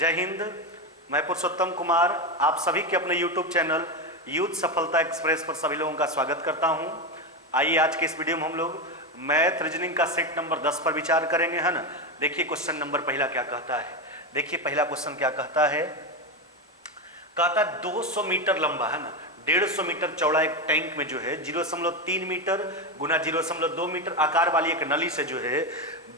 जय हिंद। मैं पुरुषोत्तम कुमार आप सभी के अपने YouTube चैनल यूथ सफलता एक्सप्रेस पर सभी लोगों का स्वागत करता हूं। आइए आज के इस वीडियो में हम लोग मैथ रीजनिंग का सेट नंबर 10 पर विचार करेंगे, है ना। देखिए क्वेश्चन नंबर पहला क्या कहता है। देखिए पहला क्वेश्चन क्या कहता है, कहता 200 मीटर लंबा, है ना, 150 मीटर चौड़ा एक टैंक में जो है 0.3 मीटर गुना 0.2 मीटर आकार वाली एक नली से जो है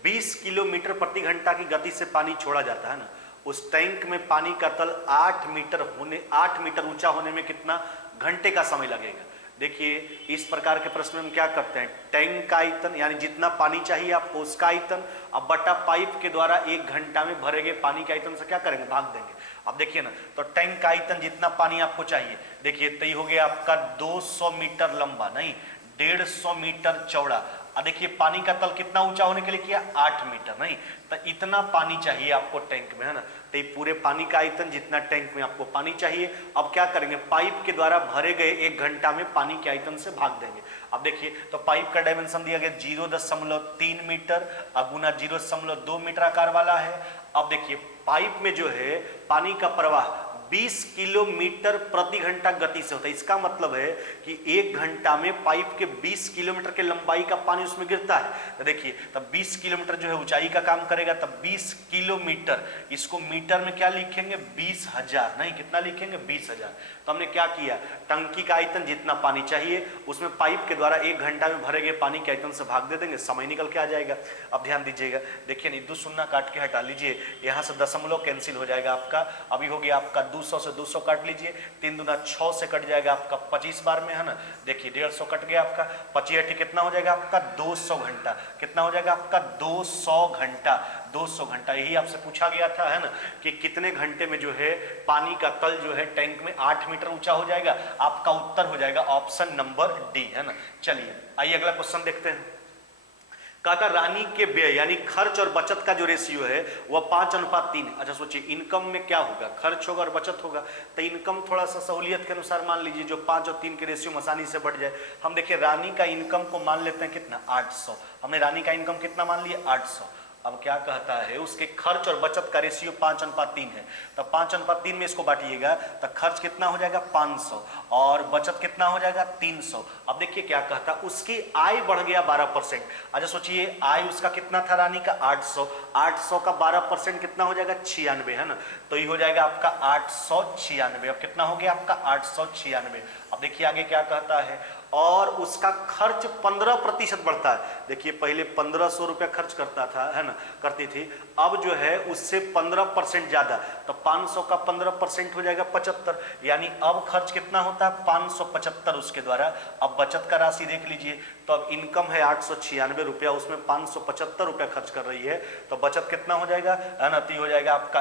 20 किलोमीटर प्रति घंटा की गति से पानी छोड़ा जाता है ना। उस टैंक में पानी का तल 8 मीटर ऊंचा होने में कितना घंटे का समय लगेगा। देखिए इस प्रकार के प्रश्न में हम क्या करते हैं, टैंक का आयतन यानी जितना पानी चाहिए आपको उसका आयतन अब बटा पाइप के द्वारा 1 घंटा में भरे गए पानी के आयतन से क्या करेंगे, भाग देंगे। अब देखिए ना, तो टैंक का आयतन जितना पानी आपको चाहिए, देखिए तो ये हो गया आपका 200 मीटर लंबा, नहीं 150 मीटर चौड़ा। अब देखिए पानी का तल कितना ऊंचा होने के लिए किया, 8 मीटर, नहीं तो इतना पानी चाहिए आपको टैंक में, है ना। तो ये पूरे पानी का आयतन जितना टैंक में आपको पानी चाहिए, अब क्या करेंगे, पाइप के द्वारा भरे गए 1 घंटा में पानी के आयतन से भाग देंगे। अब देखिए तो पाइप का डायमेंशन दिया गया 0.3 मीटर गुना 0.2 मीटर आकार वाला है। अब देखिए पाइप में जो है पानी का प्रवाह 20 किलोमीटर प्रति घंटा गति से होता है। इसका मतलब है कि 1 घंटा में पाइप के 20 किलोमीटर के लंबाई का पानी उसमें गिरता है। तो देखिए तब 20 किलोमीटर जो है ऊंचाई का काम करेगा, तब 20 किलोमीटर, इसको मीटर में क्या लिखेंगे, 20,000, नहीं कितना लिखेंगे, 20,000। तो हमने क्या किया, टंकी का आयतन जितना पानी चाहिए उसमें पाइप के द्वारा 1 घंटा में भरे गए पानी के आयतन से भाग दे देंगे, समय निकल के आ जाएगा। अब ध्यान दीजिएगा, देखिए नहीं 2 शून्य काट के हटा लीजिए, यहाँ से दशमलव कैंसिल हो जाएगा आपका। अभी हो गया आपका 200 से 200 काट लीजिए, 3 दूना 6 से कट जाएगा आपका 25 बार में, है ना। देखिए 150 कट गया आपका, 25 कितना हो जाएगा आपका 200 घंटा, कितना हो जाएगा आपका 200 घंटा, 200 घंटा। यही आपसे पूछा गया था, है ना, कि कितने घंटे में जो है पानी का तल जो है टैंक में 8 मीटर ऊंचा हो जाएगा। आपका उत्तर हो जाएगा ऑप्शन नंबर डी, है ना। चलिए आइए अगला क्वेश्चन देखते हैं। कहता रानी के व्यय यानी खर्च और बचत का जो रेशियो है वह 5:3। अच्छा सोचिए इनकम में क्या होगा, खर्च होगा और बचत होगा। तो इनकम थोड़ा सा सहूलियत के अनुसार मान लीजिए जो 5 और 3 के रेशियो में आसानी से बढ़ जाए। हम देखिए रानी का इनकम को मान लेते हैं कितना, 800। हमने रानी का इनकम कितना मान लिया, 800। अब क्या कहता है, उसके खर्च और बचत का रेशियो 5:3 है। तो 5:3 में इसको बांटिएगा तो खर्च कितना हो जाएगा 500 और बचत कितना हो जाएगा 300। अब देखिए क्या कहता, उसकी आय बढ़ गया 12%। अच्छा सोचिए आय उसका कितना था रानी का 800, 800 का 12% कितना हो जाएगा 96, है ना। तो ये हो जाएगा आपका 896। अब कितना हो गया आपका 896। अब देखिए आगे क्या कहता है, और उसका खर्च 15% बढ़ता है। देखिए पहले 1500 रुपया खर्च करता था, है ना, करती थी, अब जो है उससे 15% ज्यादा, तो 500 का 15% हो जाएगा 75, यानी अब खर्च कितना होता है 575 उसके द्वारा। अब बचत का राशि देख लीजिए, तो अब इनकम है 896 रुपया, उसमें 575 रुपया खर्च कर रही है, तो बचत कितना हो जाएगा, है ना, तो हो जाएगा आपका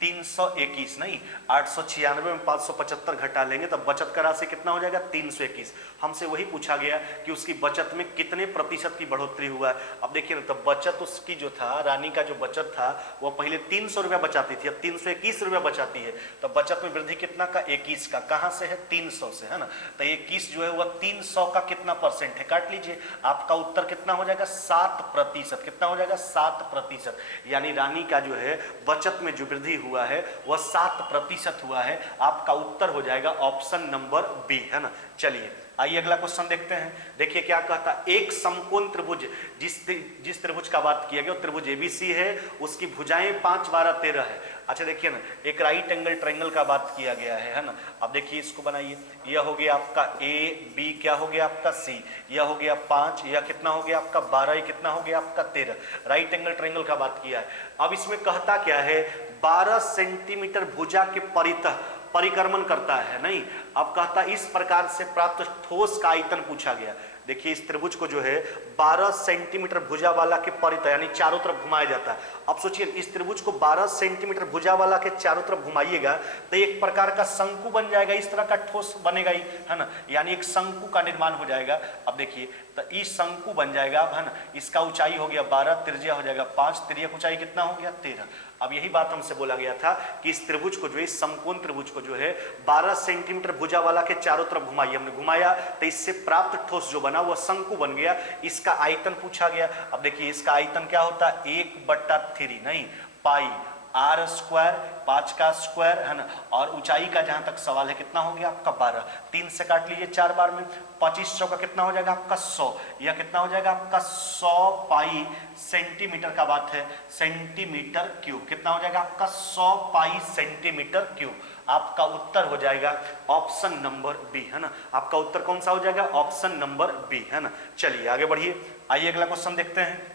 321, नहीं 896 में 575 घटा लेंगे तो बचत का राशि कितना हो जाएगा 321। हमसे वही पूछा गया कि उसकी बचत में कितने प्रतिशत की बढ़ोतरी हुआ है। अब देखिए ना, तो बचत उसकी जो था, रानी का जो बचत था वो पहले 300 रुपया बचाती थी, अब 321 रुपया बचाती है। तो बचत में वृद्धि कितना का, 21 का। कहाँ से है, 300 से, है ना। तो 21 जो है वह 300 का कितना परसेंट है, काट लीजिए। आपका उत्तर कितना हो जाएगा 7%। कितना हो जाएगा 7%, यानी रानी का जो है बचत में जो वृद्धि हुआ है वह 7% हुआ है। आपका उत्तर हो जाएगा ऑप्शन नंबर बी, है ना। चलिए आइए अगला क्वेश्चन देखते हैं। देखिए क्या कहता, एक समकोण त्रिभुज, जिस त्रिभुज का बात किया गया त्रिभुज एबीसी है, उसकी भुजाएं 5, 12, 13 है। अच्छा देखिए ना, एक राइट एंगल ट्रायंगल का बात किया गया है ना। अब देखिए इसको बनाइए, यह हो गया आपका ए, बी क्या हो गया आपका सी, यह हो गया 5, यह कितना हो गया आपका 12, यह कितना हो गया आपका 13। राइट एंगल ट्रायंगल का बात किया है। अब इसमें कहता क्या है, 12 सेंटीमीटर भुजा के परितः परिक्रमण करता है, नहीं। अब कहता इस प्रकार से प्राप्त ठोस का आयतन पूछा गया। देखिए इस त्रिभुज को जो है 12 सेंटीमीटर भुजा वाला के परितः यानी चारों तरफ घुमाया जाता है। अब सोचिए इस त्रिभुज को 12 सेंटीमीटर भुजा वाला के चारों तरफ घुमाइएगा तो एक प्रकार का शंकु बन जाएगा, इस तरह का ठोस बनेगा ही, है ना, यानी एक शंकु का निर्माण हो जाएगा। अब देखिए तो इस शंकु बन जाएगा, है ना, इसका ऊंचाई हो गया 12, त्रिज्या हो जाएगा 5, त्रिज्या ऊंचाई कितना हो गया 13। अब यही बात हमसे बोला गया था कि इस त्रिभुज को जो है, इस समकोण त्रिभुज को जो है 12 सेंटीमीटर भुजा वाला के चारों तरफ घुमाइए। हमने घुमाया तो इससे प्राप्त ठोस जो बना वह शंकु बन गया। इसका आयतन पूछा गया। अब देखिए इसका आयतन क्या होता है 1/3, नहीं पाई आर स्क्वायर, 5 का स्क्वायर है ना, और ऊंचाई का जहां तक सवाल है कितना हो गया आपका 12, 3 से काट लीजिए 4 बार में, 25 का कितना हो जाएगा आपका 100, या कितना हो जाएगा आपका 100 पाई सेंटीमीटर का बात है, सेंटीमीटर क्यूब, कितना हो जाएगा आपका 100 पाई सेंटीमीटर क्यूब। आपका उत्तर हो जाएगा ऑप्शन नंबर बी, है ना। आपका उत्तर कौन सा हो जाएगा? ऑप्शन नंबर बी, है ना। चलिए आगे बढ़िए, आइए अगला क्वेश्चन देखते हैं।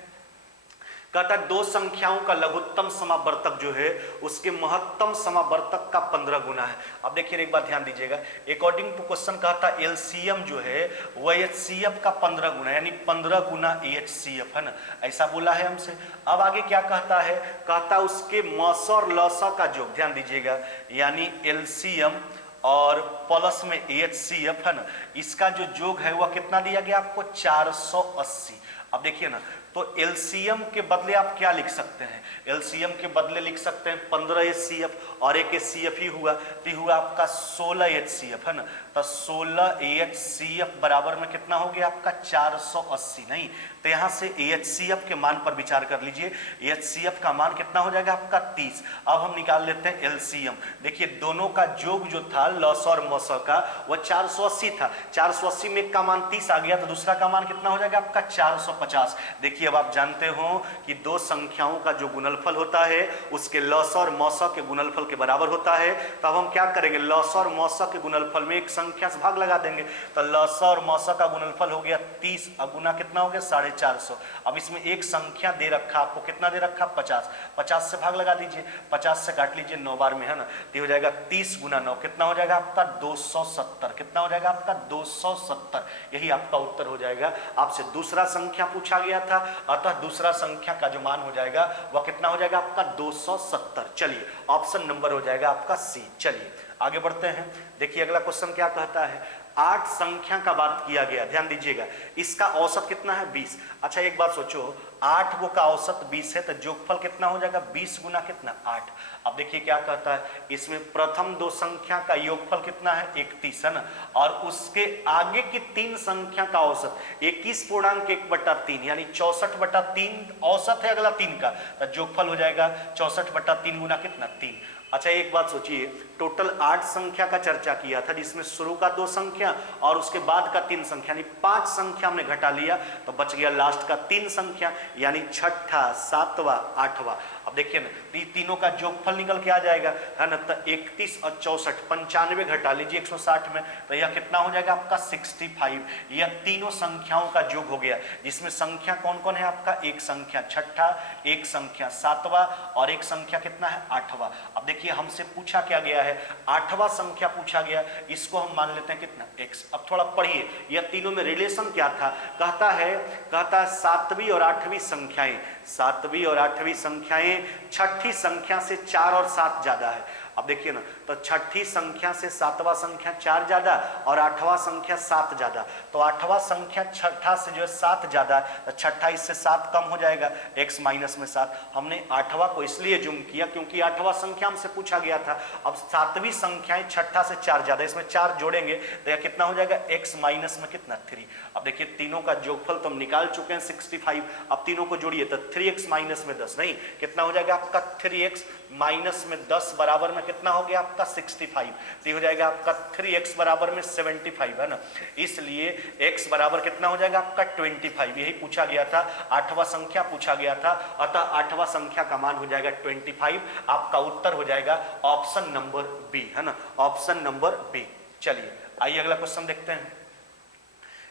कहता है दो संख्याओं का लघुत्तम समावर्तक जो है उसके महत्तम समावर्तक का 15 गुना है। अब देखिए एक बात ध्यान दीजिएगा, अकॉर्डिंग टू क्वेश्चन कहता है एलसीएम जो है वह एचसीएफ का 15 गुना, यानी 15 गुना एचसीएफ, है ना, ऐसा बोला है हमसे। अब आगे क्या कहता है? कहता है उसके मौसा और लौसा का योग, ध्यान दीजिएगा, यानी एलसीएम और प्लस में एचसीएफ, है ना, इसका जो योग है वह कितना दिया गया आपको? 480। अब देखिए ना, तो एलसीएम के बदले आप क्या लिख सकते हैं? एलसीएम के बदले लिख सकते हैं 15 एचसीएफ और एक एचसीएफ ही हुआ, तो हुआ आपका 16 एचसीएफ, है ना। तो 16 एचसीएफ बराबर में कितना हो गया आपका? 480। नहीं, तो यहां से एचसीएफ के मान पर विचार कर लीजिए। एचसीएफ का मान कितना हो जाएगा आपका? 30। अब हम निकाल लेते हैं एलसीएम। देखिए दोनों का योग जो था लौसा और मौसा का वह 480 था, 480 में एक का मान 30 आ गया, तो दूसरा का मान कितना हो जाएगा आपका? 450। देखिए अब आप जानते हो कि दो संख्याओं का जो गुणनफल होता है उसके लौसा और मौसा के गुणनफल के बराबर होता है। तब हम क्या करेंगे? लौसा और मौसा के गुणनफल में एक संख्या से भाग लगा देंगे, तो लौसा और मौसा का गुणनफल हो गया 30, अब गुना कितना हो गया? 450। अब इसमें एक संख्या दे रखा, आपको कितना दे रखा? 50, 50 से भाग लगा दीजिए, 50 से काट लीजिए 9 बार में, है ना, तो हो जाएगा 30 गुना 9, कितना हो जाएगा आपका? 270। कितना हो जाएगा आपका? 270। यही आपका उत्तर हो जाएगा। आपसे दूसरा संख्या पूछा गया था, अतः दूसरा संख्या का जो मान हो जाएगा वह कितना हो जाएगा आपका? 270। चलिए ऑप्शन नंबर हो जाएगा आपका सी। चलिए आगे बढ़ते हैं, देखिए अगला क्वेश्चन क्या कहता है। 8 संख्या का बात किया गया, ध्यान दीजिएगा, इसका औसत कितना है? 20। अच्छा एक बात सोचो, 8 गो का औसत 20 है, तो योगफल कितना हो जाएगा? 20 गुना कितना? 8। अब देखिए क्या कहता है, इसमें प्रथम दो संख्या का योगफल कितना है? 31, है ना, और उसके आगे की 3 संख्या का औसत 21.1/3, यानी 64/3 औसत है अगला 3 का, तो योगफल हो जाएगा 64/3 गुना कितना? 3। अच्छा एक बात सोचिए, टोटल 8 संख्या का चर्चा किया था, जिसमें शुरू का 2 संख्या और उसके बाद का 3 संख्या, यानी 5 संख्या हमने घटा लिया, तो बच गया लास्ट का 3 संख्या, यानी 6ठा, 7वां, 8वां। अब देखिए ना, ये तीनों का योगफल निकल के आ जाएगा, है ना, तो 31 और 64, 95 घटा लीजिए 160 में, तो यह कितना हो जाएगा आपका? 65। यह तीनों संख्याओं का योग हो गया, जिसमें संख्या कौन कौन है आपका? एक संख्या 6ठा, एक संख्या 7वां और एक संख्या कितना है? 8वां। अब देखिए हमसे पूछा क्या गया है? 8वां संख्या पूछा गया, इसको हम मान लेते हैं कितना? x। अब थोड़ा पढ़िए, यह तीनों में रिलेशन क्या था? कहता है 7वीं और 8वीं संख्याएं, 7वीं और 8वीं संख्याएं छठी संख्या से 4 और 7 ज्यादा है। अब देखिए ना, तो छठी संख्या से 7वां संख्या 4 ज्यादा और 8वां संख्या 7 ज्यादा, तो 8वां संख्या छठा से जो है 7 ज्यादा, तो छठा इससे 7 कम हो जाएगा, x माइनस में 7। हमने 8वां को इसलिए जूम किया क्योंकि 8वां संख्या हमसे पूछा गया था। अब 7वीं संख्याएं छठा से 4 ज्यादा, इसमें 4 जोड़ेंगे तो यह कितना हो जाएगा? x माइनस में कितना? 3। अब देखिए तीनों का योगफल तो हम निकाल चुके हैं 65, अब तीनों को जोड़िए तो 3x माइनस में 10, नहीं कितना हो जाएगा आपका? 3x माइनस में 10 बराबर में कितना हो गया आपका? 65। तो हो जाएगा आपका 3x बराबर में 75, है ना, इसलिए x बराबर कितना हो जाएगा आपका? 25। यही पूछा गया था, 8वां संख्या पूछा गया था, अतः 8वां संख्या का मान हो जाएगा 25। आपका उत्तर हो जाएगा ऑप्शन नंबर बी, है ना, ऑप्शन नंबर बी। चलिए आइए अगला क्वेश्चन देखते हैं।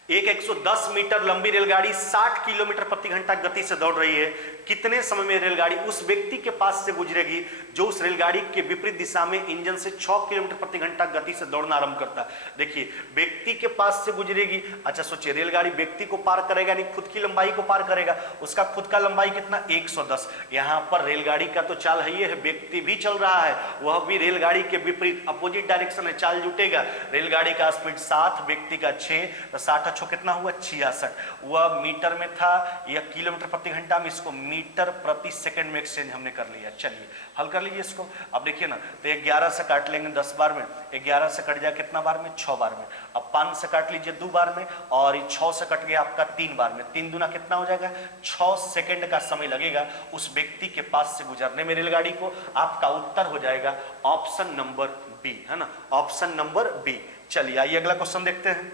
एक 110 मीटर लंबी रेलगाड़ी 60 किलोमीटर प्रति घंटा गति से दौड़ रही है। कितने समय में रेलगाड़ी उस व्यक्ति के पास से गुजरेगी जो उस रेलगाड़ी के विपरीत दिशा में इंजन से 6 किलोमीटर प्रति घंटा गति से दौड़ना आरंभ करता है? देखिए व्यक्ति के पास से गुजरेगी, अच्छा सोचिए रेलगाड़ी व्यक्ति को पार करेगा, नहीं खुद की लंबाई को पार करेगा, उसका खुद का लंबाई कितना? 110। यहाँ पर रेलगाड़ी का तो चाल है, ये है व्यक्ति भी चल रहा है, वह भी रेलगाड़ी के विपरीत अपोजिट डायरेक्शन में चाल जुटेगा। रेलगाड़ी का स्पीड 7, व्यक्ति का 6, तो 60 कितना हुआ? 66। वह मीटर में था या किलोमीटर प्रति घंटा में, इसको मीटर प्रति सेकंड में एक्सचेंज हमने कर लिया। चलिए हल कर लीजिए इसको। अब देखिए ना, तो 11 से काट लेंगे 10 बार में, 11 से कट जाए कितना बार में, 6 बार में। अब 5 से काट लीजिए 2 बार में, और 6 से कट गया आपका 3 बार में। 3 दूना कितना हो जाएगा, 6 सेकंड का समय लगेगा उस व्यक्ति के पास से गुजरने में रेलगाड़ी को। आपका उत्तर हो जाएगा ऑप्शन नंबर बी, है ना, ऑप्शन नंबर बी। चलिए आइए अगला क्वेश्चन देखते हैं।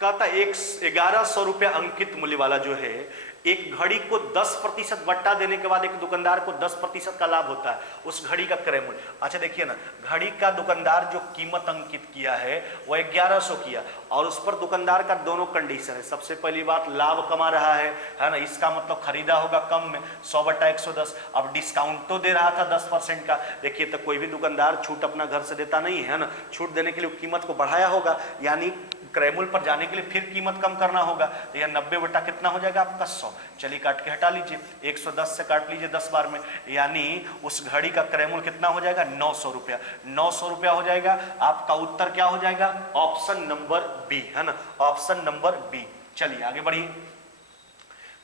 कहता 1100 रुपया अंकित मूल्य वाला जो है एक घड़ी को 10% बट्टा देने के बाद एक दुकानदार को 10% का लाभ होता है, उस घड़ी का क्रय मूल्य। अच्छा देखिए ना, घड़ी का दुकानदार जो कीमत अंकित किया है वह 1100 किया, और उस पर दुकानदार का दोनों कंडीशन है। सबसे पहली बात, लाभ कमा रहा है ना, इसका मतलब खरीदा होगा कम में 100/110। अब डिस्काउंट तो दे रहा था 10% का। देखिए तो कोई भी दुकानदार छूट अपना घर से देता नहीं है ना, छूट देने के लिए कीमत को बढ़ाया होगा, यानी क्रय मूल्य पर जाने के लिए फिर कीमत कम करना होगा। तो यह 90 बटा कितना हो जाएगा आपका 100। चलिए काट के हटा लीजिए, 110 से काट लीजिए 10 बार में, यानी उस घड़ी का क्रय मूल्य कितना हो जाएगा, 900 रुपया। 900 रुपया हो जाएगा। आपका उत्तर क्या हो जाएगा, ऑप्शन नंबर बी, है ना, ऑप्शन नंबर बी। चलिए आगे बढ़िए।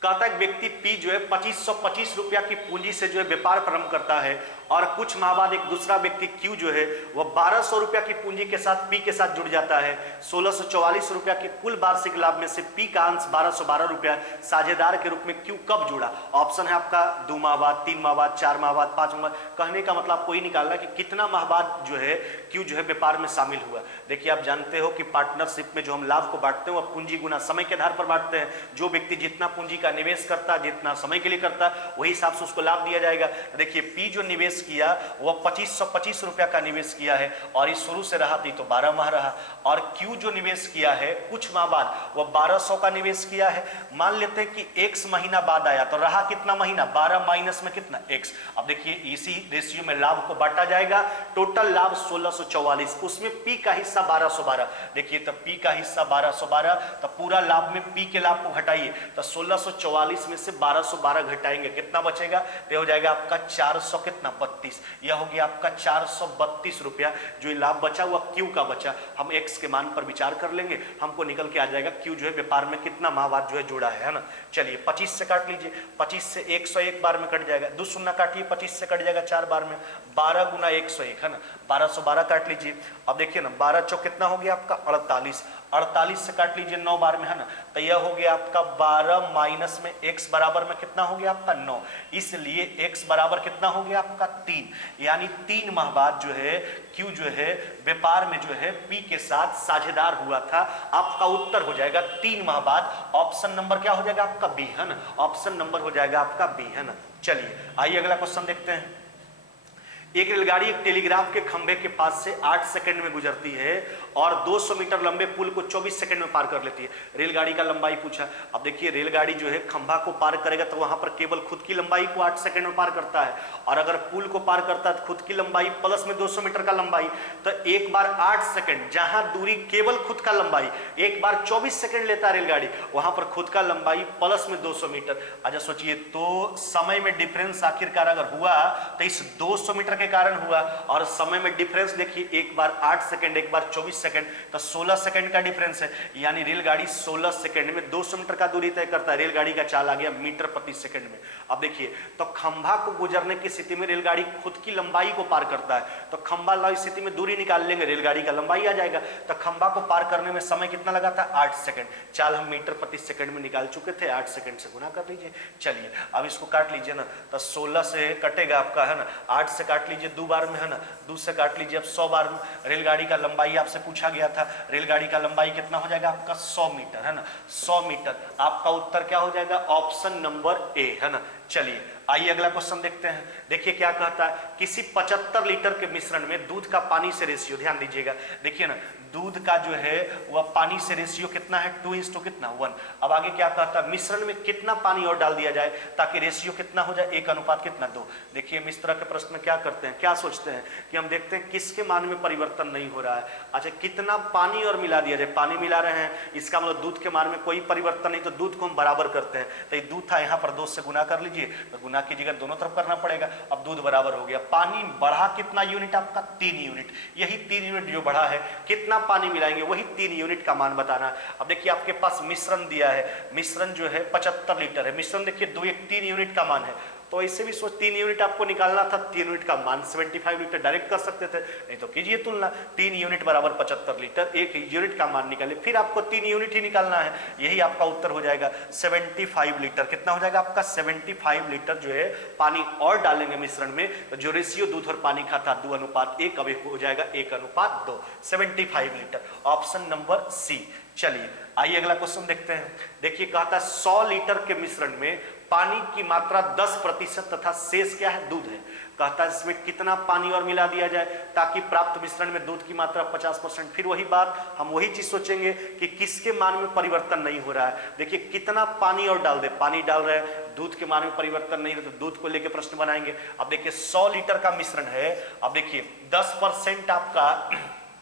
कहता है व्यक्ति पी जो है 2525 रुपया की पूंजी से जो है व्यापार प्रारंभ करता है, और कुछ माह बाद एक दूसरा व्यक्ति क्यू जो है वह 1200 रुपया की पूंजी के साथ पी के साथ जुड़ जाता है। 1644 रुपया के कुल वार्षिक लाभ में से पी का अंश 1212 रुपया साझेदार के रूप में क्यू कब जुड़ा। ऑप्शन है आपका 2 माह बाद, 3 माह बाद, 4 माह बाद, 5 माह बाद। कहने का मतलब आपको ही निकालना कि कितना माह बाद जो है क्यू जो है व्यापार में शामिल हुआ। देखिए आप जानते हो कि पार्टनरशिप में जो हम लाभ को बांटते हैं वह पूंजी गुना समय के आधार पर बांटते हैं। जो व्यक्ति जितना पूंजी का निवेश करता है, जितना समय के लिए करता है, वही हिसाब से उसको लाभ दिया जाएगा। देखिए पी जो निवेश किया वह 2525 रुपया का निवेश किया है, और ये शुरू से रहा थी तो 12 माह रहा। और क्यू जो निवेश किया है कुछ माह बाद वह 1200 का निवेश किया है। मान लेते हैं कि x महीना बाद आया तो रहा कितना महीना, 12 माइनस में कितना x। अब देखिए इसी रेशियो में लाभ को बांटा जाएगा। टोटल लाभ 1644, उसमें पी का हिस्सा 1212। देखिए तो पी का हिस्सा 1212, तो पूरा लाभ में पी के लाभ को घटाइए तो 1644 में से 1212 घटाएंगे, कितना बचेगा, तो हो जाएगा आपका 400 कितना 32। यह हो गया आपका 432 रुपया। जो लाभ बचा हुआ क्यू का बचा, हम x के मान पर विचार कर लेंगे, हमको निकल के आ जाएगा क्यू जो है व्यापार में कितना माह बाद जो है जुड़ा है ना। चलिए 25 से काट लीजिए, 25 से 101 बार में कट जाएगा, 2 शून्य काटिए, 25 से कट जाएगा 4 बार में, 12 गुना 101 है ना, 1212 काट लीजिए। अब देखिए ना 12 चौक कितना हो गया आपका 48, 48 से काट लीजिए 9 बार में है ना, तो यह हो गया आपका 12 माइनस में x बराबर में कितना हो गया आपका 9, इसलिए x बराबर कितना हो गया आपका 3, यानी 3 माह बाद जो है Q जो है व्यापार में जो है P के साथ साझेदार हुआ था। आपका उत्तर हो जाएगा 3 माह बाद। ऑप्शन नंबर क्या हो जाएगा आपका बी, है ना, ऑप्शन नंबर हो जाएगा आपका बी, है ना। चलिए आइए अगला क्वेश्चन देखते हैं। एक रेलगाड़ी एक टेलीग्राफ के खंभे के पास से 8 सेकंड में गुजरती है और 200 मीटर लंबे पुल को 24 सेकंड में पार कर लेती है। रेलगाड़ी का लंबाई पूछा। अब देखिए रेलगाड़ी जो है खंभा को पार करेगा तो वहां पर केवल खुद की लंबाई को 8 सेकंड में पार करता है, और अगर पुल को पार करता है तो खुद की लंबाई प्लस में 200 मीटर का लंबाई, तो एक बार 8 सेकंड, जहां दूरी केवल खुद का लंबाई एक बार 24 सेकंड लेता है रेलगाड़ी, वहां पर खुद का लंबाई प्लस में 200 मीटर। अच्छा सोचिए तो समय में डिफरेंस आखिरकार अगर हुआ तो इस 200 मीटर के कारण हुआ, और समय में डिफरेंस देखिए एक बार 8 सेकंड एक बार 24 सेकंड, तो 16 सेकंड का डिफरेंस है, यानी रेलगाड़ी 16 सेकंड में 200 मीटर का दूरी तय करता है। रेलगाड़ी का चाल आ गया मीटर प्रति सेकंड में। अब देखिए तो खंभा को गुजरने की स्थिति में रेलगाड़ी खुद की लंबाई को पार करता है, तो खंभा वाली स्थिति में दूरी निकाल लेंगे, रेलगाड़ी का लंबाई आ जाएगा। तो खंभा को पार करने में समय कितना लगा था 8 सेकंड, चाल हम मीटर प्रति सेकंड में निकाल चुके थे, 8 सेकंड से गुना कर लीजिए। चलिए अब इसको काट लीजिए ना, तो 16 से कटेगा आपका है ना, 8 से काट लीजिए 2 बार में है ना, 2 से काट लीजिए अब 100 बार में। रेलगाड़ी का लंबाई आपसे पूछा गया था, रेलगाड़ी का लंबाई कितना हो जाएगा आपका 100 मीटर है ना, 100 मीटर। आपका उत्तर क्या हो जाएगा ऑप्शन नंबर ए, है ना। चलिए आइए अगला क्वेश्चन देखते हैं। देखिए क्या कहता है, किसी 75 लीटर के मिश्रण में दूध का पानी से रेशियो, ध्यान दीजिएगा, देखिए ना दूध का जो है वह पानी से रेशियो कितना है 2:1 कितना 1। अब आगे क्या कहता है, मिश्रण में कितना पानी और डाल दिया जाए ताकि रेशियो कितना हो जाए 1 कितना 2। देखिए हम इस तरह के प्रश्न में क्या करते हैं, क्या सोचते हैं कि हम देखते हैं किसके मान में परिवर्तन नहीं हो रहा है। अच्छा कितना पानी और मिला दिया जाए, पानी मिला रहे हैं इसका मतलब दूध के मान में कोई परिवर्तन नहीं, तो दूध को हम बराबर करते हैं, तो ये दूध था यहाँ पर 2 से गुना कर लीजिए, कीजिए तो गुना कीजिएगा, दोनों तरफ करना पड़ेगा। अब दूध बराबर हो गया, पानी बढ़ा कितना यूनिट आपका 3 यूनिट, यही 3 यूनिट जो बढ़ा है कितना पानी मिलाएंगे वही 3 यूनिट का मान बताना है। अब देखिए आपके पास मिश्रण दिया है, मिश्रण जो है 75 लीटर है, मिश्रण देखिए 2 1 3 यूनिट का मान है, तो ऐसे भी सोच 3 यूनिट आपको निकालना था, 3 यूनिट का मान 75 लीटर डायरेक्ट कर सकते थे, नहीं तो कीजिए तुलना, 3 यूनिट बराबर 75 लीटर, 1 यूनिट का मान निकाले, फिर आपको 3 यूनिट ही निकालना है, यही आपका उत्तर हो जाएगा 75 लीटर। कितना हो जाएगा आपका 75 लीटर जो है पानी और डालेंगे मिश्रण में, तो जो रेशियो दूध और पानी का था 2:1, अब हो जाएगा 1:2, 75 लीटर, ऑप्शन नंबर सी। चलिए आइए अगला क्वेश्चन देखते हैं। देखिए कहा था 100 लीटर के मिश्रण में पानी की मात्रा 10% तथा शेष क्या है, दूध है। कहता है इसमें कितना पानी और मिला दिया जाए ताकि प्राप्त मिश्रण में दूध की मात्रा 50%। फिर वही बात, हम वही चीज सोचेंगे कि किसके मान में परिवर्तन नहीं हो रहा है। देखिए कितना पानी और डाल दे, पानी डाल रहे हैं, दूध के मान में परिवर्तन नहीं हो तो दूध को लेकर प्रश्न बनाएंगे। अब देखिए 100 लीटर का मिश्रण है, अब देखिए 10% आपका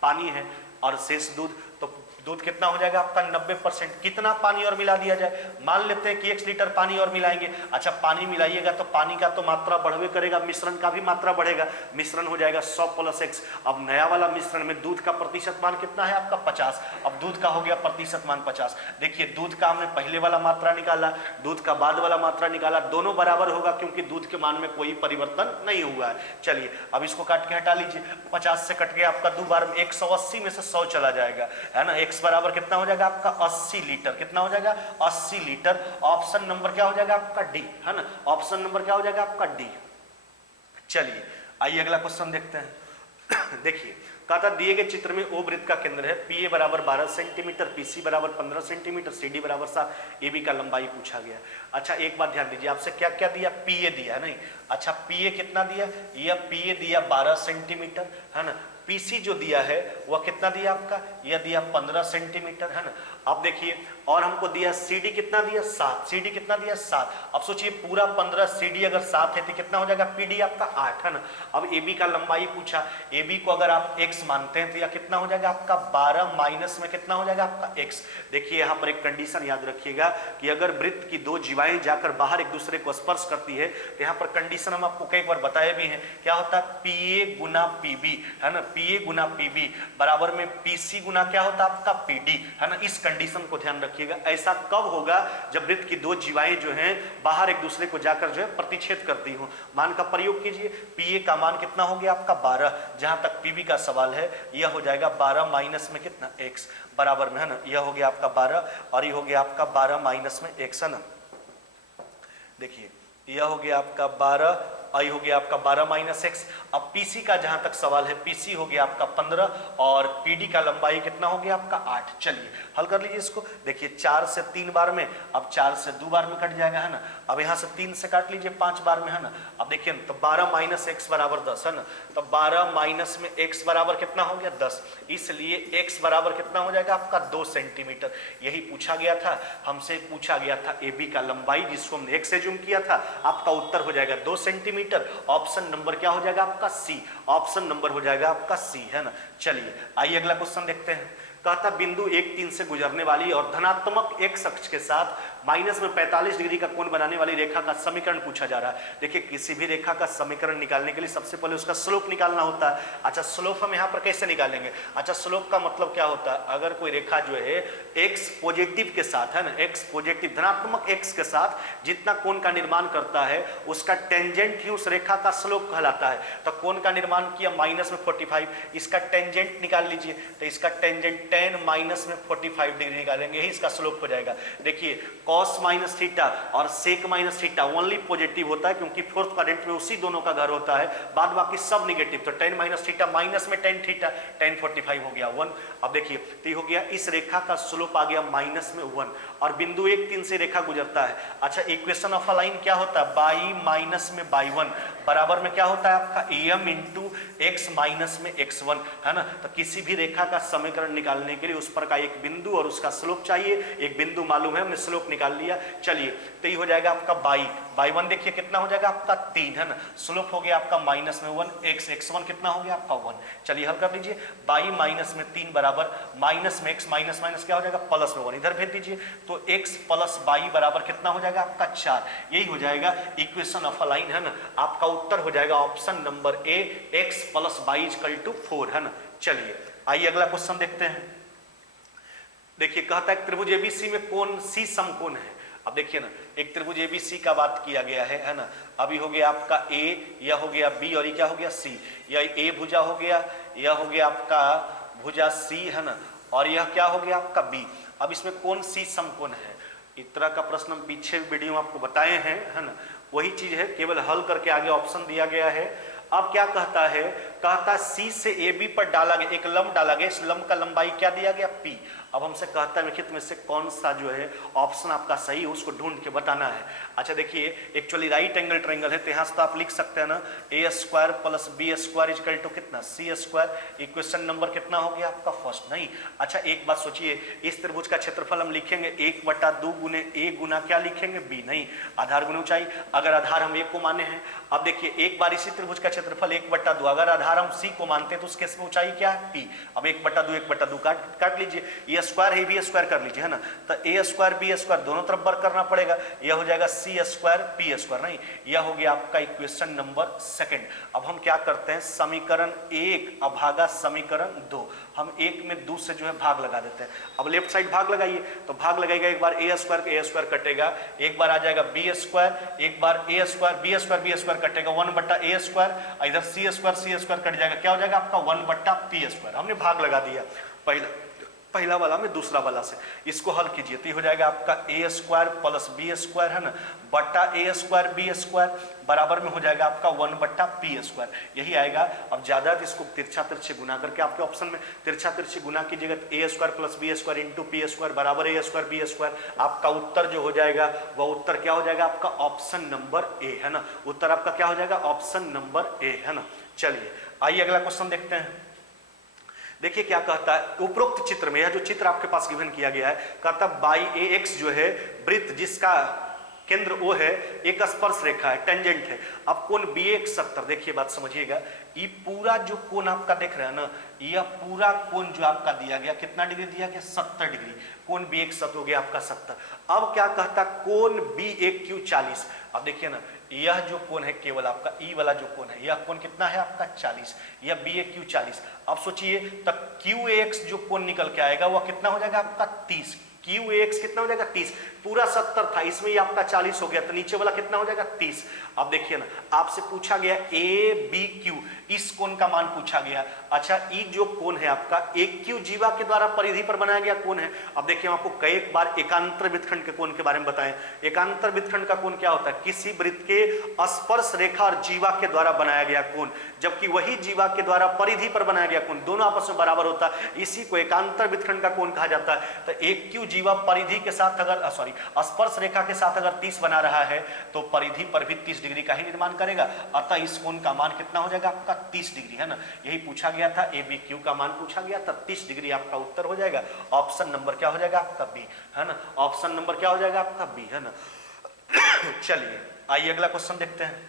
पानी है और शेष दूध, तो दूध कितना हो जाएगा आपका 90%। कितना पानी और मिला दिया जाए, मान लेते हैं कि 1 लीटर पानी और मिलाएंगे। अच्छा पानी मिलाइएगा तो पानी का तो मात्रा बढ़वे करेगा, मिश्रण का भी मात्रा बढ़ेगा, मिश्रण हो जाएगा 100 + x। अब नया वाला मिश्रण में दूध का प्रतिशत मान कितना है आपका 50, अब दूध का हो गया प्रतिशत मान 50। देखिए दूध का हमने पहले वाला मात्रा निकाला, दूध का बाद वाला मात्रा निकाला, दोनों बराबर होगा क्योंकि दूध के मान में कोई परिवर्तन नहीं हुआ है। चलिए अब इसको काट के हटा लीजिए, 50 से कट गया आपका 2 बार में 180 में से 100 चला जाएगा, है ना। x बराबर कितना हो जाएगा आपका 80 लीटर, कितना हो जाएगा 80 लीटर। ऑप्शन नंबर क्या हो जाएगा आपका डी, है ना, ऑप्शन नंबर क्या हो जाएगा आपका डी। चलिए आइए अगला क्वेश्चन देखते हैं। देखिए कहा था दिए गए चित्र में ओ वृत्त का केंद्र है, पीए बराबर 12 सेंटीमीटर, पीसी बराबर 15 सेंटीमीटर, सीडी बराबर 7, एबी का लंबाई पूछा गया। अच्छा एक बात ध्यान दीजिए, आपसे क्या क्या दिया, पीए दिया है नहीं, अच्छा पीए कितना दिया, यह पीए दिया 12 सेंटीमीटर, है ना। पीसी जो दिया है वह कितना दिया आपका, यह दिया 15 सेंटीमीटर, है ना। अब देखिए और हमको दिया सीडी कितना दिया 7, सीडी कितना दिया 7। अब सोचिए पूरा 15, सीडी अगर 7 है तो कितना हो जाएगा, पीडी आपका 8, है ना। अब एबी का लंबाई पूछा, एबी को अगर आप x मानते हैं तो यह कितना हो जाएगा आपका 12 माइनस में कितना हो जाएगा आपका x। देखिए यहाँ पर एक कंडीशन याद रखिएगा कि अगर वृत्त की 2 जीवाएं जाकर बाहर एक दूसरे को स्पर्श करती है तो यहाँ पर कंडीशन हम आपको कई बार बताए भी हैं, क्या होता है पीए गुना पीबी, है ना, पीए गुना पीबी बराबर में पीसी गुना क्या होता है आपका पीडी, है ना। इस कंडीशन को ध्यान रखिएगा। ऐसा कब होगा, जब वृत्त की 2 जीवाएं जो हैं बाहर एक दूसरे को जाकर जो है प्रतिच्छेद करती हो। मान का प्रयोग कीजिए, पीए का मान कितना हो गया आपका 12, जहां तक पीबी का सवाल है यह हो जाएगा 12 माइनस में कितना x बराबर में, है ना, यह हो गया आपका 12 और यह हो गया आपका 12 माइनस में x, है ना। देखिए यह हो गया आपका 12 आई हो गया आपका 12 माइनस x। अब पीसी का जहां तक सवाल है, पीसी हो गया आपका 15 और पीडी का लंबाई कितना हो गया आपका 8। चलिए हल कर लीजिए इसको। देखिए 4 से 3 बार में, अब 4 से 2 बार में कट जाएगा, है ना। अब यहां से 3 से काट लीजिए 5 बार में, है ना। अब देखिए तो 12 माइनस x बराबर 10, है ना। तो 12 माइनस में x बराबर कितना हो गया 10, इसलिए x बराबर कितना हो जाएगा आपका 2 सेंटीमीटर। यही पूछा गया था, हमसे पूछा गया था एबी का लंबाई, जिसको हमने x से जूम किया था। आपका उत्तर हो जाएगा 2 सेंटीमीटर। ऑप्शन नंबर क्या हो जाएगा आपका सी, ऑप्शन नंबर हो जाएगा आपका सी, है ना। चलिए आइए अगला क्वेश्चन देखते हैं। कहता बिंदु 1 3 से गुजरने वाली और धनात्मक x अक्ष के साथ माइनस में 45 डिग्री का कोण बनाने वाली रेखा का समीकरण पूछा जा रहा है। देखिए किसी भी रेखा का समीकरण निकालने के लिए सबसे पहले उसका स्लोप निकालना होता है। अच्छा स्लोप हम यहाँ पर कैसे निकालेंगे, अच्छा स्लोप का मतलब क्या होता है, अगर कोई रेखा जो है x पॉजिटिव के साथ, है ना, x पॉजिटिव धनात्मक x के साथ जितना कोण का निर्माण करता है उसका टेंजेंट ही उस रेखा का स्लोप कहलाता है। तो कोण का निर्माण किया माइनस में 45, इसका टेंजेंट निकाल लीजिए, तो इसका टेंजेंट 10 माइनस में 45 डिग्री निकालेंगे, यही इसका स्लोप हो जाएगा। देखिए cos माइनस थीटा और sec minus theta only positive होता है क्योंकि फोर्थ क्वाड्रेंट में उसी दोनों का घर होता है, बाद बाकी सब निगेटिव। तो 10 माइनस थीटा माइनस में 10 थीटा, 10 45 हो गया 1। अब देखिए तो हो गया इस रेखा का स्लोप आ गया माइनस में 1 और बिंदु 1 3 से रेखा गुजरता है। अच्छा इक्वेशन ऑफ अ लाइन क्या होता है, बाई माइनस में बाई 1 बराबर में क्या होता है आपका em इंटू एक्स माइनस में x1, है ना। तो किसी भी रेखा का समीकरण निकालने के लिए उस पर का एक बिंदु और उसका स्लोप चाहिए। एक बिंदु मालूम है, हमने स्लोप निकाल लिया। चलिए तो ये हो जाएगा आपका बाई 1 देखिए कितना हो जाएगा आपका 3 है ना, स्लोप हो गया आपका माइनस में 1, x1 कितना हो गया आपका 1। चलिए हल कर लीजिए, बाई माइनस में 3 बराबर माइनस में x माइनस माइनस क्या हो जाएगा प्लस में 1, इधर भेज दीजिए तो x प्लस बाई बराबर कितना हो जाएगा आपका 4। यही हो जाएगा इक्वेशन ऑफ अ लाइन है ना। आपका उत्तर हो जाएगा option number A, x plus y equal to 4 है ना। चलिए आइए अगला क्वेश्चन देखते हैं। देखिए कहता है त्रिभुज एबीसी में कौन सी समकोण है। अब देखिए ना, एक त्रिभुज एबीसी का बात किया गया है ना। अभी हो गया आपका ए, यह हो गया बी और ये क्या हो गया सी। यह ए भुजा हो गया, यह हो गया आपका भुजा सी है ना, और यह क्या हो गया आपका बी। अब इसमें कौन सी समकोण है, इस तरह का प्रश्न हम पीछे वीडियो में आपको बताए हैं है ना। वही चीज है, केवल हल करके आगे ऑप्शन दिया गया है। अब क्या कहता है, कहता है सी से ए बी पर डाला गया एक लंब डाला गया, इस लंब का लंबाई क्या दिया गया पी। अब हमसे कहता है निखित में से कौन सा जो है ऑप्शन आपका सही है उसको ढूंढ के बताना है। अच्छा देखिए एक्चुअली राइट एंगल ट्रायंगल है तो यहाँ से तो आप लिख सकते हैं ना A square plus B square equal to कितना सी स्क्वायर। इक्वेशन नंबर कितना हो गया आपका फर्स्ट। नहीं अच्छा एक बात सोचिए, इस त्रिभुज का क्षेत्रफल हम लिखेंगे 1/2 गुने ए गुना क्या लिखेंगे बी, नहीं आधार गुने ऊंचाई। अगर आधार हम 1 को माने हैं, अब देखिए एक बार इसी त्रिभुज का क्षेत्रफल 1/2, अगर आधार हम सी को मानते हैं तो उसके ऊंचाई क्या है पी। अब 1/2 काट लीजिए, ये स्क्वायर है बी स्क्वायर कर लीजिए है ना, तो ए स्क्वायर बी स्क्वायर दोनों तरफ वर्क करना पड़ेगा। यह हो जाएगा सी स्क्वायर पी स्क्वायर, नहीं यह हो गया आपका इक्वेशन नंबर सेकंड। अब हम क्या करते हैं, समीकरण 1 अभागा समीकरण 2, हम 1 में 2 से जो है भाग लगा देते हैं। अब लेफ्ट साइड भाग लगाइए, तो भाग लगेगा एक बार ए स्क्वायर कटेगा, एक बार आ जाएगा बी स्क्वायर, एक बार ए स्क्वायर बी स्क्वायर कटेगा 1/a स्क्वायर, इधर सी स्क्वायर कट जाएगा, क्या हो जाएगा आपका 1/p स्क्वायर। हमने भाग लगा दिया पहला वाला में दूसरा वाला से, इसको हल कीजिए तो हो जाएगा आपका ए स्क्वायर प्लस बी स्क्वायर है ना बट्टा ए स्क्वायर बी स्क्वायर बराबर में हो जाएगा आपका 1/p स्क्वायर, यही आएगा। अब ज्यादा इसको तिरछा तिरछे गुना करके आपके ऑप्शन में तिरछा तिरछे गुना कीजिएगा, A square plus B square into P square बराबर ए स्क्वायर बी स्क्वायर। आपका उत्तर जो हो जाएगा वह उत्तर क्या हो जाएगा आपका ऑप्शन नंबर ए है ना। उत्तर आपका क्या हो जाएगा ऑप्शन नंबर ए है ना। चलिए आइए अगला क्वेश्चन देखते हैं। देखिए क्या कहता है, उपरोक्त चित्र में यह जो चित्र आपके पास गिवन किया गया है, कहता बाई ए एक्स जो है वृत्त जिसका केंद्र ओ है, एक स्पर्श रेखा है टेंजेंट है। अब कोण बी एक 70, देखिए बात समझिएगा, ये पूरा जो कोण आपका देख रहे हैं ना, यह पूरा कोण जो आपका दिया गया कितना डिग्री दिया गया 70 डिग्री, कोण बी एक 70 हो गया आपका 70। अब क्या कहता कोण बी एक क्यू 40। अब देखिए ना यह जो कोण है केवल आपका ई वाला जो कोण है, यह कोण कितना है आपका 40, यह बी ए क्यू 40। अब सोचिए तब क्यू एक्स जो कोण निकल के आएगा वह कितना हो जाएगा आपका 30, क्यू एक्स कितना हो जाएगा 30, पूरा 70 था इसमें ये आपका 40 हो गया तो नीचे वाला कितना हो जाएगा 30। अब देखिए ना आपसे पूछा गया ए बी क्यू, इस कोण का मान पूछा गया। अच्छा ई जो कोण है आपका एक क्यू जीवा के द्वारा परिधि पर बनाया गया कोण है। अब देखिए हम आपको कई बार एकांतर वृत्तखंड के कोण के बारे में बताएं। एकांतर वृत्तखंड का कोण क्या होता है, किसी वृत्त के स्पर्श रेखा और जीवा के द्वारा बनाया गया कोण, जबकि वही जीवा के द्वारा परिधि पर बनाया गया कोण दोनों आपस में बराबर होता है, इसी को एकांतर वृत्तखंड का कोण कहा जाता है। तो एक क्यू जीवा परिधि के साथ अगर स्पर्श रेखा के साथ अगर 30 बना रहा है तो परिधि पर भी 30 डिग्री का ही निर्माण करेगा, अतः इस कोण का मान कितना हो जाएगा आपका 30 डिग्री है ना। यही पूछा गया था, ए बी क्यू का मान पूछा गया था 30 डिग्री आपका उत्तर हो जाएगा। ऑप्शन नंबर क्या हो जाएगा आपका बी है ना, ऑप्शन नंबर क्या हो जाएगा आपका बी है ना। चलिए आइए अगला क्वेश्चन देखते हैं।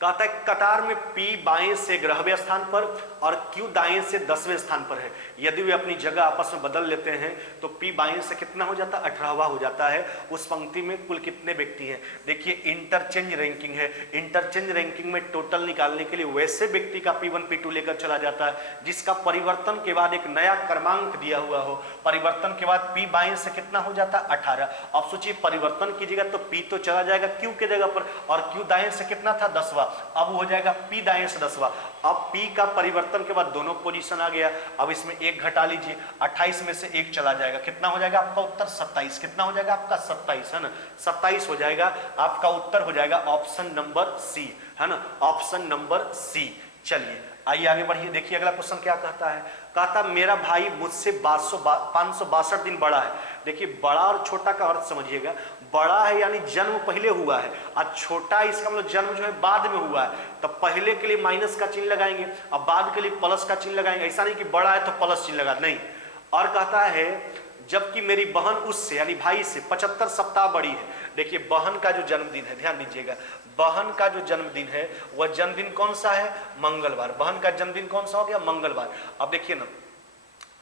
कहता है कतार में P बाएं से 11वें स्थान पर और Q दाएं से 10वें स्थान पर है। यदि वे अपनी जगह आपस में बदल लेते हैं तो P बाएं से कितना हो जाता है 18वां हो जाता है। उस पंक्ति में कुल कितने व्यक्ति हैं। देखिए इंटरचेंज रैंकिंग है, इंटरचेंज रैंकिंग में टोटल निकालने के लिए वैसे व्यक्ति का P1 P2 लेकर चला जाता है जिसका परिवर्तन के बाद एक नया क्रमांक दिया हुआ हो। परिवर्तन के बाद P बाएं से कितना हो जाता है 18। अब सोचिए परिवर्तन कीजिएगा तो P तो चला जाएगा Q के जगह पर और Q दाएं से कितना था 10वां, अब हो जाएगा P दाएं से 10वां। अब P का परिवर्तन के बाद दोनों पोजीशन आ गया, अब इसमें एक घटा लीजिए 28 में से एक चला जाएगा, कितना हो जाएगा आपका उत्तर 27। कितना हो जाएगा आपका 27 है ना, 27 हो जाएगा आपका उत्तर हो जाएगा ऑप्शन नंबर सी है ना, ऑप्शन नंबर सी। चलिए आइए आगे बढ़िए। देखिए अगला क्वेश्चन क्या कहता है, कहता मेरा भाई मुझसे 562 दिन बड़ा है। देखिए बड़ा और छोटा का अर्थ समझिएगा, बड़ा है यानी जन्म पहले हुआ है और छोटा इसका मतलब जन्म जो है बाद में हुआ है, तो पहले के लिए माइनस का चिन्ह लगाएंगे और बाद के लिए प्लस का चिन्ह लगाएंगे। ऐसा नहीं कि बड़ा है तो प्लस चिन्ह लगा, नहीं। और कहता है जबकि मेरी बहन उससे यानी भाई से 75 सप्ताह बड़ी है। देखिए बहन का जो जन्मदिन है, ध्यान दीजिएगा, बहन का जो जन्मदिन है वह जन्मदिन कौन सा है? मंगलवार। बहन का जन्मदिन कौन सा हो गया? मंगलवार। अब देखिए ना,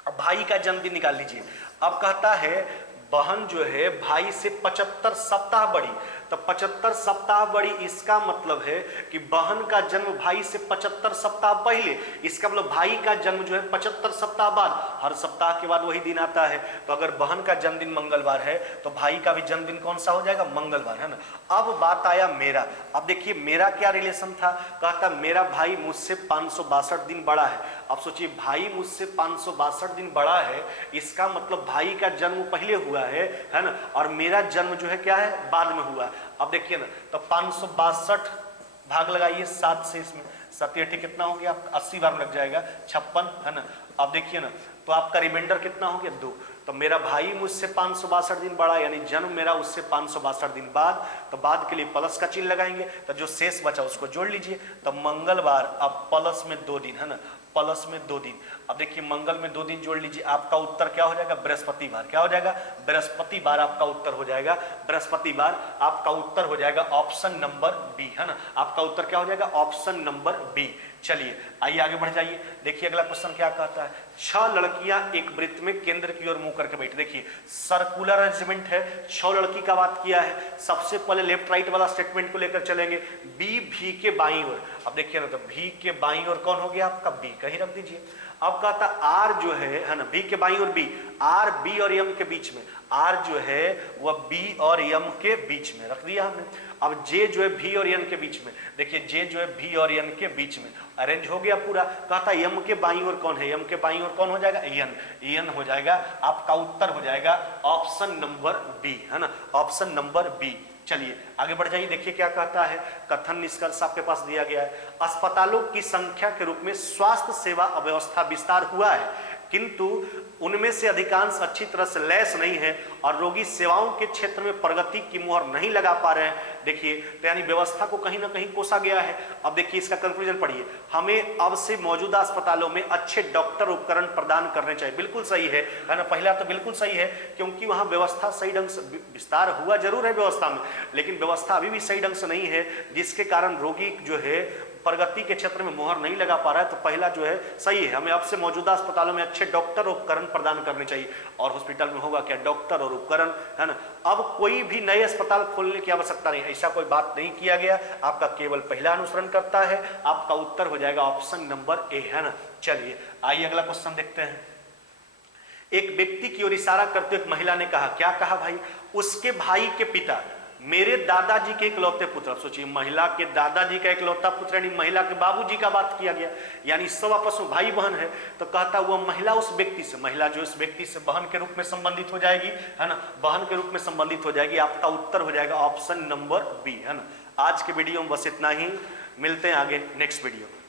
अब भाई का जन्मदिन निकाल लीजिए। अब कहता है बहन जो है भाई से 75 सप्ताह बड़ी, तो 75 सप्ताह बड़ी, इसका मतलब है कि बहन का जन्म भाई से 75 सप्ताह पहले, इसका मतलब भाई का जन्म जो है 75 सप्ताह बाद। हर सप्ताह के बाद वही दिन आता है, तो अगर बहन का जन्मदिन मंगलवार है तो भाई का भी जन्मदिन कौन सा हो जाएगा? मंगलवार, है ना। अब बात आया मेरा। अब देखिए मेरा क्या रिलेशन था, कहता मेरा भाई मुझसे 562 दिन बड़ा है। अब सोचिए भाई मुझसे 562 दिन बड़ा है, इसका मतलब भाई का जन्म पहले हुआ है ना, और मेरा जन्म जो है क्या है? बाद में हुआ है। अब देखिए ना, तो 562 भाग लगाइए 7 से, इसमें 7 कितना हो गया? आपका 80 बार में लग जाएगा, 56, है ना। अब देखिए ना, तो आपका रिमाइंडर कितना हो गया? 2। तो मेरा भाई मुझसे 562 दिन बड़ा, यानी जन्म मेरा उससे 562 दिन बाद, तो बाद के लिए प्लस का चिन्ह लगाएंगे, तो जो शेष बचा उसको जोड़ लीजिए। तो मंगलवार अब प्लस में 2 दिन, है ना, प्लस में 2 दिन। अब देखिए मंगल में 2 दिन जोड़ लीजिए, आपका उत्तर क्या हो जाएगा? बृहस्पतिवार। क्या हो जाएगा? बृहस्पतिवार आपका उत्तर हो जाएगा। बृहस्पतिवार आपका उत्तर हो जाएगा ऑप्शन नंबर बी, है ना। आपका उत्तर क्या हो जाएगा? Option number B. चलिए आइए आगे बढ़ जाइए। देखिए अगला क्वेश्चन क्या कहता है, 6 लड़कियां एक वृत्त में केंद्र की ओर मुंह करके बैठी। देखिए सर्कुलर अरेंजमेंट है, 6 लड़की का बात किया है। सबसे पहले लेफ्ट राइट वाला स्टेटमेंट को लेकर चलेंगे, बी भी के बाईं ओर। अब देखिए ना, तो भी के बाईं ओर कौन हो गया? आपका बी, कहीं रख दीजिए। अब कहता आर जो है ना, बी के बाईं ओर बी, आर बी और एम के बीच में, आर जो है वह बी और एम के बीच में रख दिया हमने। अब जे जो है भी और एन के बीच में, देखिए जे जो है भी और एन के बीच में अरेंज हो गया पूरा। कहता एम के बाईं ओर कौन है? एम के बाईं ओर कौन हो जाएगा? एन। एन हो जाएगा, आपका उत्तर हो जाएगा ऑप्शन नंबर बी, है ना, ऑप्शन नंबर बी। चलिए आगे बढ़ जाइए। देखिए क्या कहता है, कथन निष्कर्ष आपके पास दिया गया है, अस्पतालों की संख्या के रूप में स्वास्थ्य सेवा अव्यवस्था विस्तार हुआ है, किंतु उनमें से अधिकांश अच्छी तरह से लैस नहीं है और रोगी सेवाओं के क्षेत्र में प्रगति की मुहर नहीं लगा पा रहे हैं। देखिए तो यानी व्यवस्था को कहीं ना कहीं कोसा गया है। अब देखिए इसका कंक्लूजन पढ़िए, हमें अब से मौजूदा अस्पतालों में अच्छे डॉक्टर उपकरण प्रदान करने चाहिए। बिल्कुल सही है ना, पहला तो बिल्कुल सही है, क्योंकि वहां व्यवस्था सही ढंग से विस्तार हुआ जरूर है व्यवस्था में, लेकिन व्यवस्था अभी भी सही ढंग से नहीं है, जिसके कारण रोगी जो है प्रगति के क्षेत्र में मोहर नहीं लगा पा रहा है। तो पहला जो है सही है, हमें अब से मौजूदा अस्पतालों में अच्छे डॉक्टर और उपकरण प्रदान करने चाहिए। और हॉस्पिटल में होगा क्या? डॉक्टर और उपकरण, है ना। अब कोई भी नए अस्पताल खोलने की आवश्यकता नहीं, ऐसा कोई बात नहीं किया गया, आपका केवल पहला अनुसरण करता है। आपका उत्तर हो जाएगा ऑप्शन नंबर ए, है ना। चलिए आइए अगला क्वेश्चन देखते हैं। एक व्यक्ति की ओर इशारा करते हुए एक महिला ने कहा, क्या कहा भाई? उसके भाई के पिता मेरे दादाजी के इकलौते पुत्र। सोचिए महिला के दादाजी का इकलौता पुत्र, यानी महिला के बाबूजी का बात किया गया, यानी सब आपस में भाई बहन है। तो कहता वह महिला उस व्यक्ति से, महिला जो इस व्यक्ति से बहन के रूप में संबंधित हो जाएगी, है ना, बहन के रूप में संबंधित हो जाएगी। आपका उत्तर हो जाएगा ऑप्शन नंबर बी, है ना। आज के वीडियो में बस इतना ही, मिलते हैं आगे नेक्स्ट वीडियो।